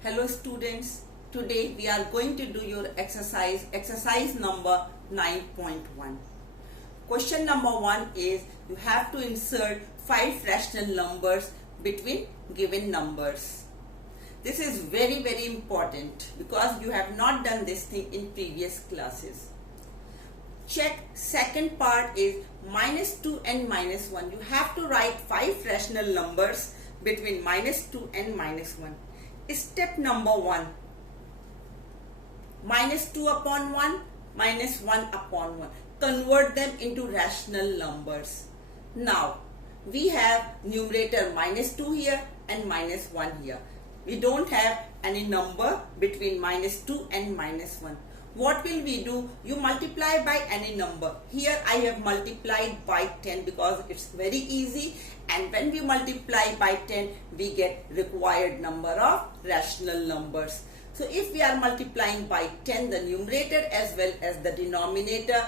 Hello students, today we are going to do your exercise number 9.1. Question number 1 is you have to insert 5 rational numbers between given numbers. This is very important because you have not done this thing in previous classes. Check second part is -2 and -1. You have to write 5 rational numbers between -2 and -1. Step number 1, -2 upon 1, -1 upon 1. Convert them into rational numbers. Now, we have numerator -2 here and -1 here. We don't have any number between -2 and -1. What will we do? You multiply by any number. Here I have multiplied by 10 because it's very easy, and when we multiply by 10 we get required number of rational numbers. So if we are multiplying by 10 the numerator as well as the denominator,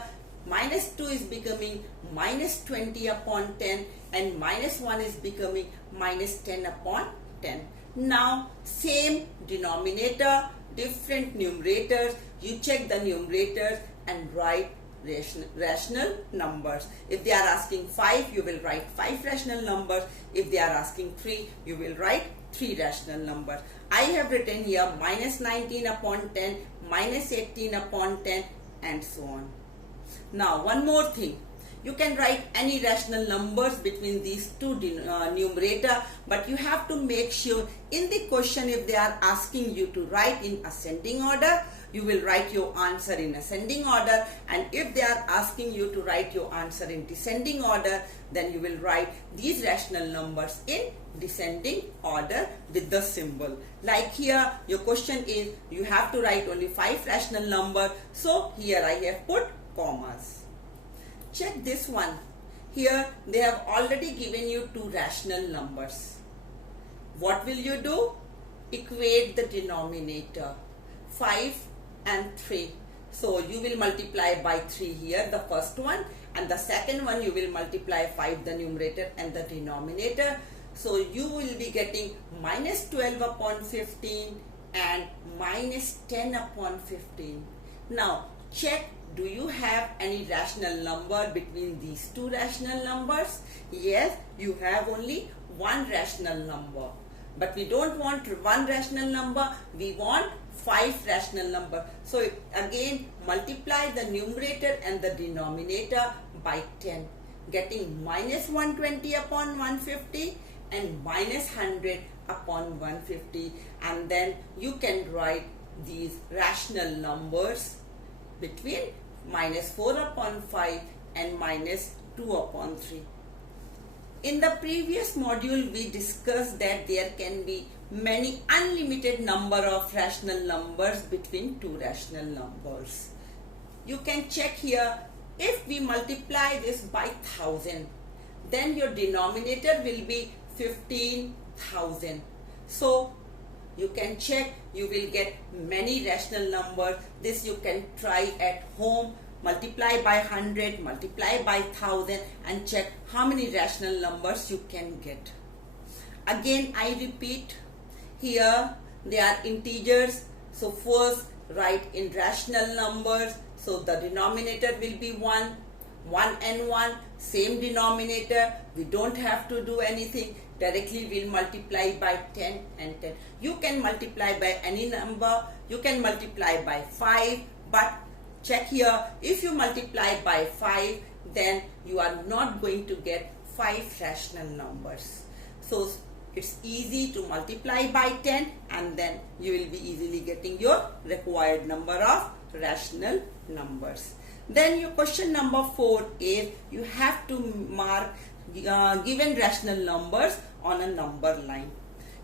-2 is becoming -20 upon 10 and -1 is becoming -10 upon 10. Now same denominator, different numerators. You check the numerators and write rational numbers. If they are asking 5, you will write 5 rational numbers. If they are asking 3, you will write 3 rational numbers. I have written here -19 upon 10, -18 upon 10 and so on. Now one more thing. You can write any rational numbers between these two numerator, but you have to make sure in the question if they are asking you to write in ascending order, you will write your answer in ascending order, and if they are asking you to write your answer in descending order, then you will write these rational numbers in descending order with the symbol. Like here your question is you have to write only 5 rational numbers, so here I have put commas. Check this one. Here they have already given you 2 rational numbers. What will you do? Equate the denominator, 5 and 3. So you will multiply by 3 here, the first one, and the second one you will multiply 5, the numerator and the denominator. So you will be getting -12 upon 15 and -10 upon 15. Now check, do you have any rational number between these 2 rational numbers? Yes, you have only 1 rational number. But we don't want 1 rational number, we want 5 rational number. So again multiply the numerator and the denominator by 10, getting -120 upon 150 and -100 upon 150, and then you can write these rational numbers between -4 upon 5 and -2 upon 3. In the previous module we discussed that there can be many unlimited number of rational numbers between 2 rational numbers. You can check here, if we multiply this by 1000, then your denominator will be 15,000. So you can check, you will get many rational numbers. This you can try at home. Multiply by 100, multiply by 1000 and check how many rational numbers you can get. Again I repeat, here they are integers. So first write in rational numbers. So the denominator will be 1, 1 and 1, same denominator. We don't have to do anything. Directly we'll multiply by 10 and 10. You can multiply by any number. You can multiply by 5, but check here, if you multiply by 5, then you are not going to get 5 rational numbers. So it's easy to multiply by 10 and then you will be easily getting your required number of rational numbers. Then your question number 4 is you have to mark given rational numbers on a number line.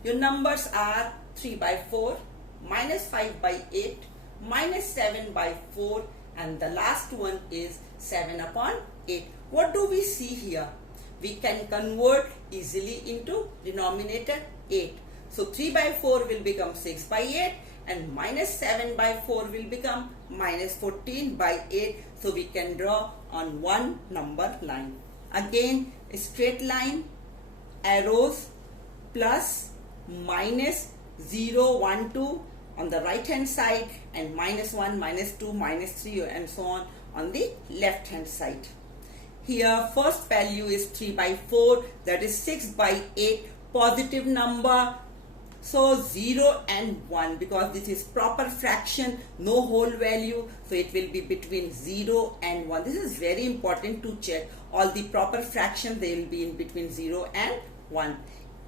Your numbers are 3 by 4, -5 by 8, -7 by 4, and the last one is 7 upon 8. What do we see here? We can convert easily into denominator 8. So 3 by 4 will become 6 by 8 and -7 by 4 will become -14 by 8. So we can draw on one number line. Again a straight line, arrows, plus, minus 0, 1, 2 on the right hand side, and minus 1, minus 2, minus 3 and so on the left hand side. Here first value is 3 by 4, that is 6 by 8, positive number. So 0 and 1, because this is proper fraction, no whole value, so it will be between 0 and 1. This is very important to check. All the proper fractions, they will be in between 0 and 1.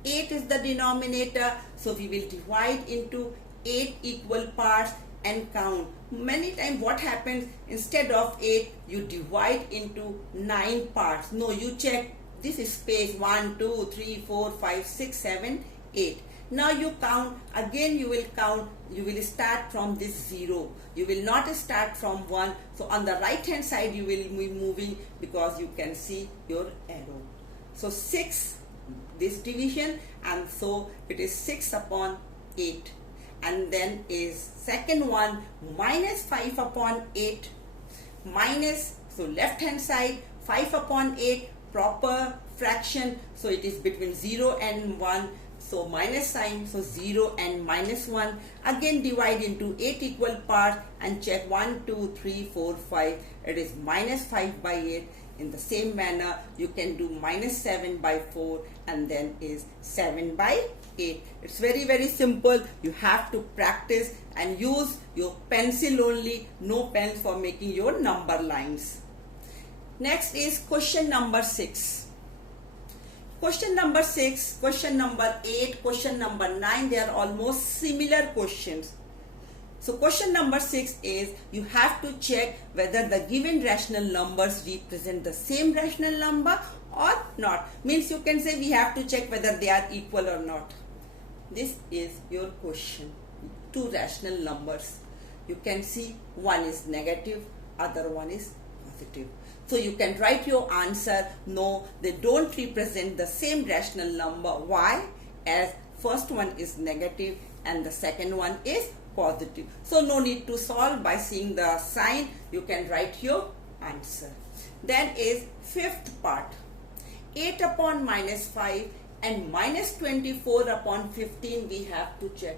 8 is the denominator, so we will divide into 8 equal parts and count. Many times what happens, instead of 8 you divide into 9 parts. No, you check, this is space 1, 2, 3, 4, 5, 6, 7, 8. Now you count, again you will count, you will start from this 0. You will not start from 1. So on the right hand side you will be moving, because you can see your arrow. So 6, this division, and so it is 6 upon 8. And then is second one, minus 5 upon 8, minus, so left hand side 5 upon 8, proper fraction, so it is between 0 and 1, so minus sign, so 0 and minus 1. Again divide into 8 equal parts and check 1, 2, 3, 4, 5, it is minus 5 by 8. In the same manner you can do minus 7 by 4 and then is 7 by 8. It's very simple. You have to practice and use your pencil only, no pens for making your number lines. Next is question number 6. Question number 6, question number 8, question number 9, they are almost similar questions. So question number 6 is, you have to check whether the given rational numbers represent the same rational number or not. Means you can say we have to check whether they are equal or not. This is your question. Two rational numbers. You can see one is negative, other one is positive. So you can write your answer, no, they don't represent the same rational number. Why? As first one is negative and the second one is positive. So no need to solve. By seeing the sign, you can write your answer. Then is fifth part. 8 upon minus 5 and minus 24 upon 15 we have to check.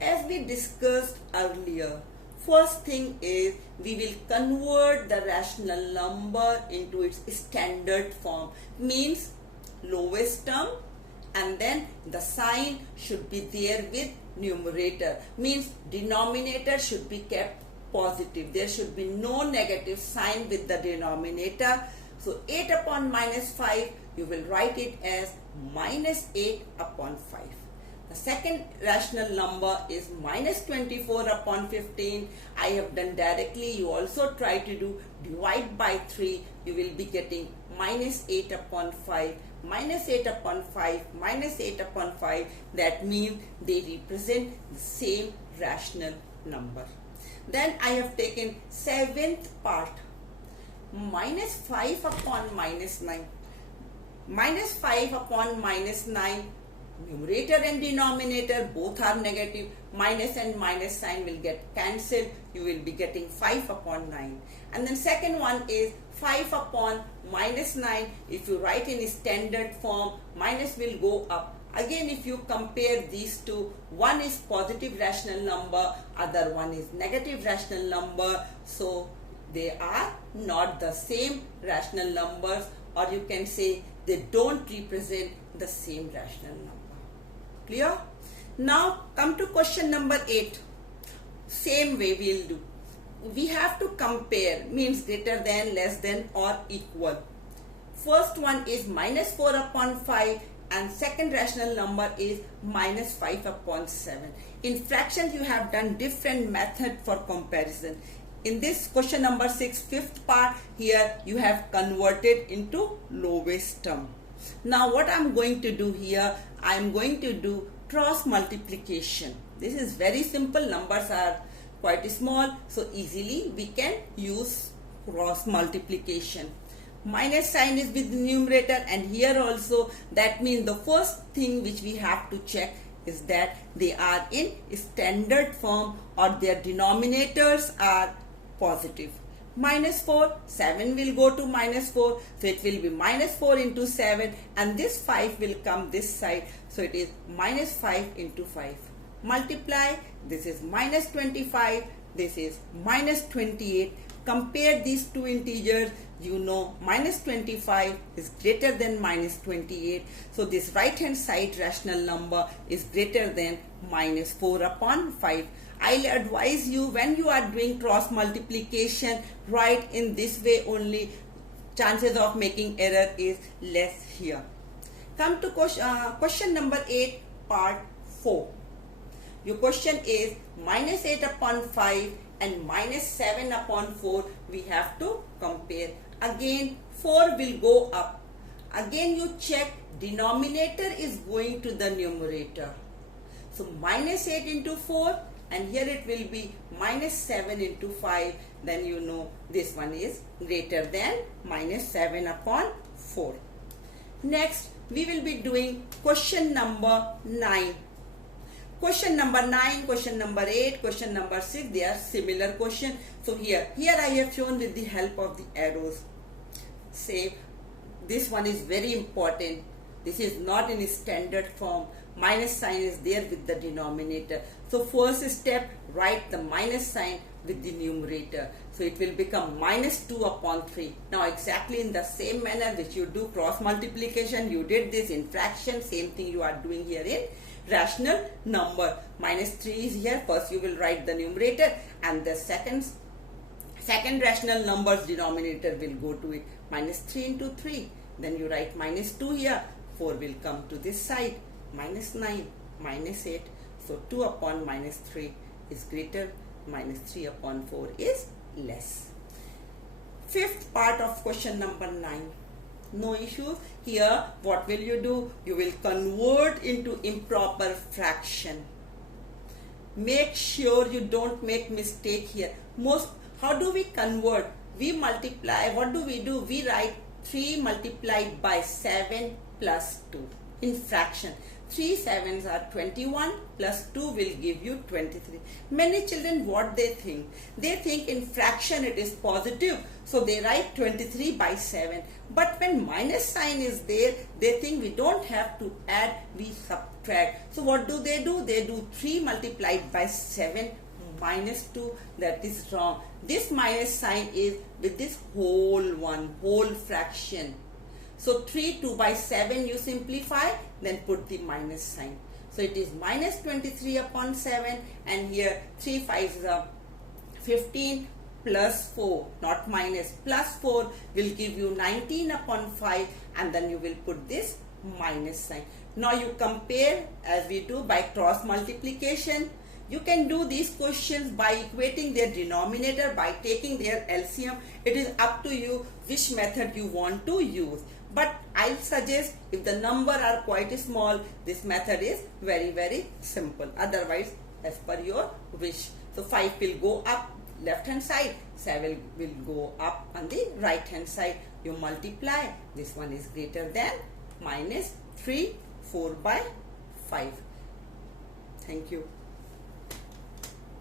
As we discussed earlier, first thing is we will convert the rational number into its standard form. Means lowest term, and then the sign should be there with numerator. Means denominator should be kept positive. There should be no negative sign with the denominator. So 8 upon minus 5, you will write it as minus 8 upon 5. The second rational number is minus 24 upon 15. I have done directly. You also try to do divide by 3. You will be getting minus 8 upon 5. Minus 8 upon 5, minus 8 upon 5. That means they represent the same rational number. Then I have taken seventh part. Minus 5 upon minus 9. Minus 5 upon minus 9. Numerator and denominator both are negative. Minus and minus sign will get cancelled. You will be getting 5 upon 9. And then second one is 5 upon minus 9. If you write in standard form, minus will go up. Again, if you compare these two, one is positive rational number, other one is negative rational number. So they are not the same rational numbers, or you can say they don't represent the same rational number. Clear? Now come to question number 8. Same way we will do. We have to compare, means greater than, less than or equal. First one is minus 4 upon 5 and second rational number is minus 5 upon 7. In fractions you have done different method for comparison. In this question number 6, fifth part, here you have converted into lowest term. Now what I am going to do here, I am going to do cross multiplication. This is very simple. Numbers are quite small, so easily we can use cross multiplication. Minus sign is with the numerator, and here also, that means the first thing which we have to check is that they are in standard form or their denominators are positive. Minus 4, 7 will go to minus 4, so it will be minus 4 into 7, and this 5 will come this side, so it is minus 5 into 5. multiply, this is minus 25, this is minus 28. Compare these two integers, you know minus 25 is greater than minus 28. So this right hand side rational number is greater than minus 4 upon 5. I'll advise you, when you are doing cross multiplication, write in this way only. Chances of making error is less here. Come to question number 8, part 4. Your question is minus 8 upon 5 and minus 7 upon 4. We have to compare. Again 4 will go up. Again you check, denominator is going to the numerator. So minus 8 into 4, and here it will be minus 7 into 5. Then you know this one is greater than minus 7 upon 4. Next we will be doing question number 9. Question number 9, question number 8, question number 6, they are similar question. So here I have shown with the help of the arrows. Say this one is very important. This is not in standard form. Minus sign is there with the denominator. So first step, write the minus sign with the numerator. So it will become minus 2 upon 3. Now exactly in the same manner which you do cross multiplication, you did this in fraction, same thing you are doing here in rational number. Minus 3 is here. First you will write the numerator, and the second rational number's denominator will go to it. Minus 3 into 3. Then you write minus 2 here. 4 will come to this side. Minus 9, minus 8. So 2 upon minus 3 is greater. Minus 3 upon 4 is less. Fifth part of question number 9. No issue. Here what will you do? You will convert into improper fraction. Make sure you don't make mistake here. How do we convert? We multiply. What do? We write 3 multiplied by 7 plus 2 in fraction. 3 sevens are 21 plus 2 will give you 23. Many children, what they think? They think in fraction it is positive, so they write 23 by 7. But when minus sign is there, they think we don't have to add, we subtract. So what do? They do 3 multiplied by 7 minus 2. That is wrong. This minus sign is with this whole fraction. So 3, 2 by 7 you simplify, then put the minus sign. So it is minus 23 upon 7, and here 3 5s are 15 plus 4, not minus, plus 4 will give you 19 upon 5, and then you will put this minus sign. Now you compare as we do by cross multiplication. You can do these questions by equating their denominator, by taking their LCM. It is up to you which method you want to use. But I suggest, if the number are quite small, this method is very simple. Otherwise, as per your wish. So 5 will go up left hand side, 7 will go up on the right hand side. You multiply. This one is greater than minus 3, 4 by 5. Thank you.